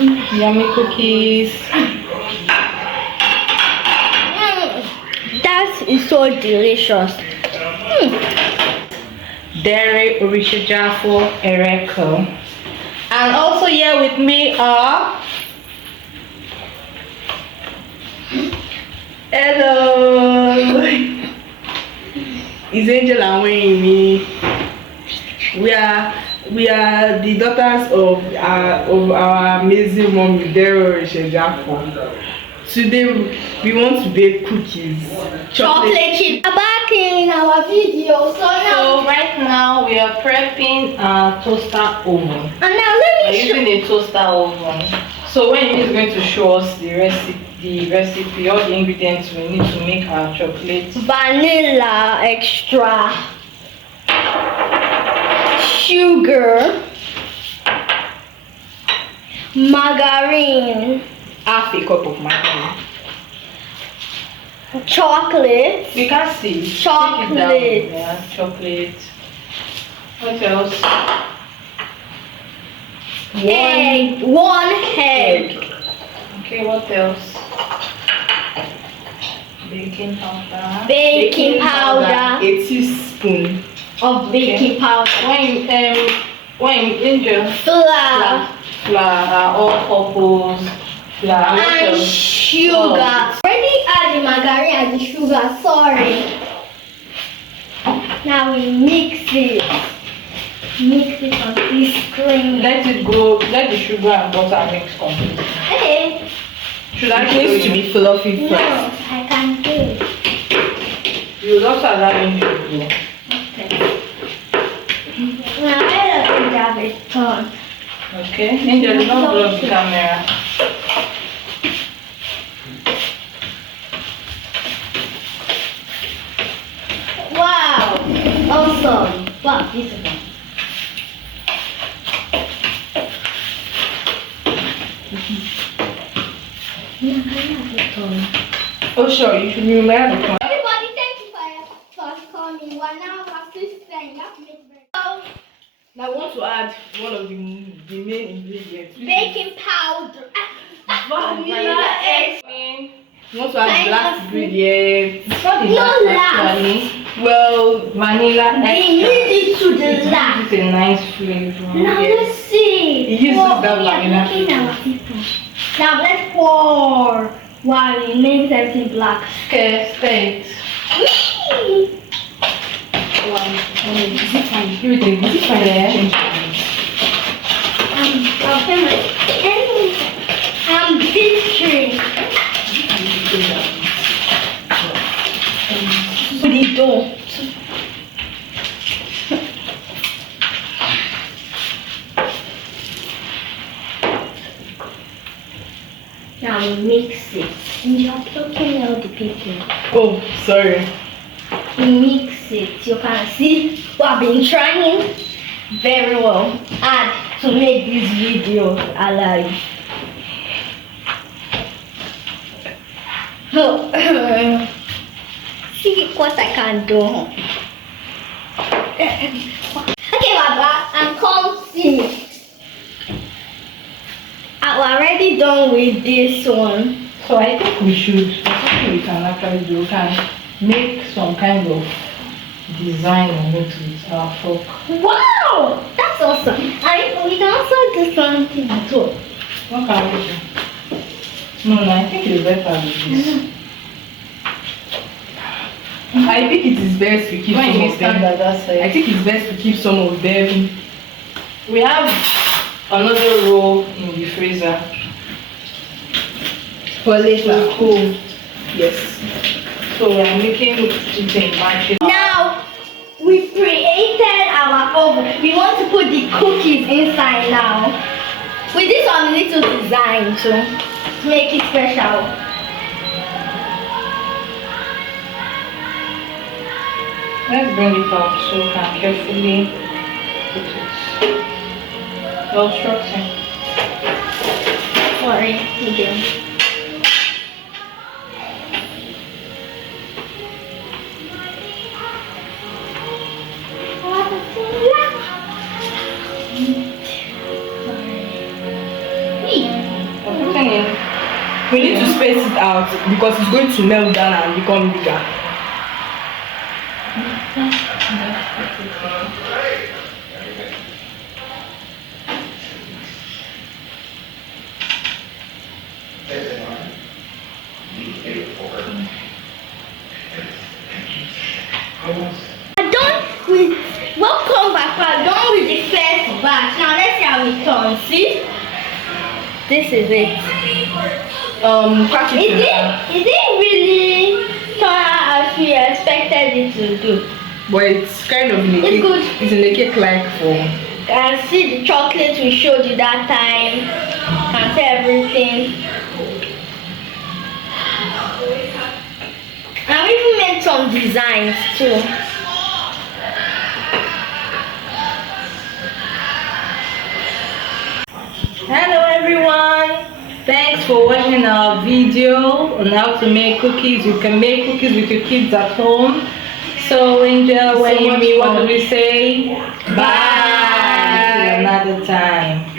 Yummy cookies. That is so delicious. Dairy Orishijafu Ereko. And also here with me are... Hello! It's Angel and Wayne. We are the daughters of our amazing mom, Dairy Orishijafu. Today we want to bake cookies. Chocolate chip. Back in our video. So right now we are prepping a toaster oven. And now let me show. We're using a toaster oven. So when is going to show us the recipe, all the ingredients we need to make our chocolate. Vanilla extra, sugar, margarine, Half a cup of margarine. chocolate. We can see. Chocolate. Take it down. Yeah, chocolate. What else? Egg. One egg. Okay, what else? Baking powder. Baking powder. A teaspoon Of baking powder. When Angel. Flour. Flour, all-purpose flour. What And else? sugar. Already add the margarine and the sugar. Sorry. Now we mix it. Mix it on this screen. Let it go. Let the sugar and butter mix completely. Okay. Should I It needs to be fluffy No, first. I can do it. You also allow Angel to go. Okay. Now I don't have it turn. Okay. Angel, do not block the camera. Wow. Awesome. Wow, this is one. Oh, sure. You should remember the point. Everybody, thank you for coming. One now, my sister, you have to make bread. So, Now I want to add one of the main ingredients. baking powder. Vanilla extract. You want to add Kind black of- ingredients. It's not the No black last. actually. Well, vanilla We extract. need it to the last. It's a nice flavor. Now Yes. let's see. It uses Wow, that we are vanilla looking flavor. at people. Now let's pour. Wow, it makes everything black. Okay, stay. Whee! Is it fine? Give it a good fire. I'll put my I'm picturing. Put it down. Now we mix it. And you're talking all the people. Oh, sorry. We mix it. You can see what I've been trying very well and to make this video alive. See what I can do. Okay, Baba, and come see. I'm already done with this one. So I think we should, something we can actually do, we can make some kind of design on it with our fork. Wow, that's awesome. And we can also do something too. What can we do? No, I think it's better with this. I think it is best to keep When some you of them. stand at that side. I think it's best to keep some of them. We have another roll in the freezer. For later. Cool. Yes. So we are making it in batches. Now, we created our oven. We want to put the cookies inside now. With this one, we need to design to make it special. Let's bring it out so we can carefully put it. Well structured. Sorry, again. We need to space it out because it's going to melt down and become bigger. Welcome back. We're done with the first batch. Now let's see how it turns. See? This is it. Crack it. It didn't really turn out as we expected it to do. But it's kind of in a It's cake. good. It's in a cake-like form. And see the chocolate we showed you that time. And see everything. And we even made some designs too. Hello everyone, thanks for watching our video on how to make cookies. You can make cookies with your kids at home. So Angel, what do we say? Bye. Till another time.